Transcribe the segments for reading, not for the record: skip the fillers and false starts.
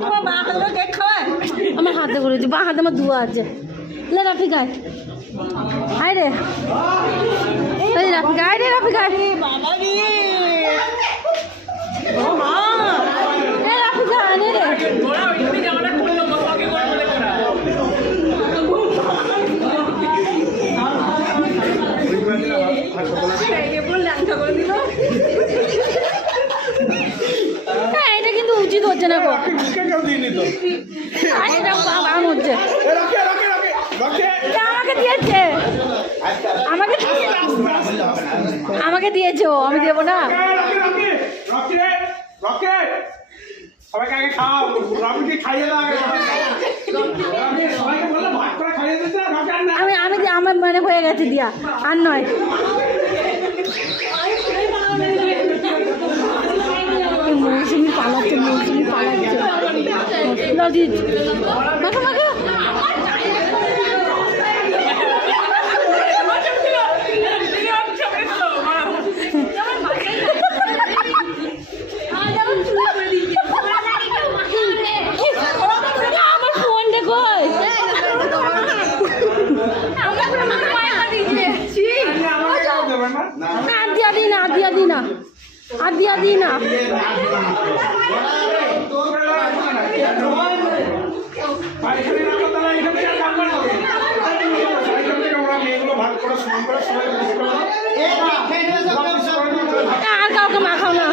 আমার হাতে করেছি, বা হাতে আমার ধোয়া আছে। লে রাফিকা আয় রে, এই রাফিকা আয় রে, রাফিকা রাফিকা আনে রে। এটা কিন্তু উচিত হচ্ছে না গো, হচ্ছে আমাকে দিয়েছে, আমাকে দিয়েছে ও, আমি দেবো না। আমি আমার মানে হয়ে গেছে দিয়া, আর নয়। মৌসুমি পালাচ্ছে, মৌসুমি পালাচ্ছে। মাখো মাখো আমার ফোন দেখো, আদিয়া দি না, আদিয়া দি না, আদিয়া দি না। আর কাউকে মাখাও না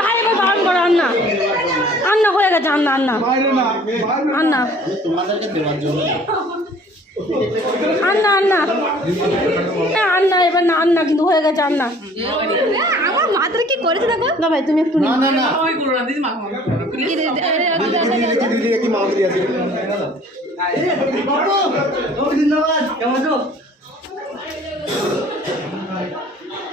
ভাই, এবার বারণ করো। আন্না আন্না হয়ে গেছে, আন্না আন্না আন্না আন্না আন্না আন্না এবার না, আন্না কিন্তু হয়ে গেছে। আন্না আমার মাত্র কি করেছে দেখো না ভাই, তুমি একটু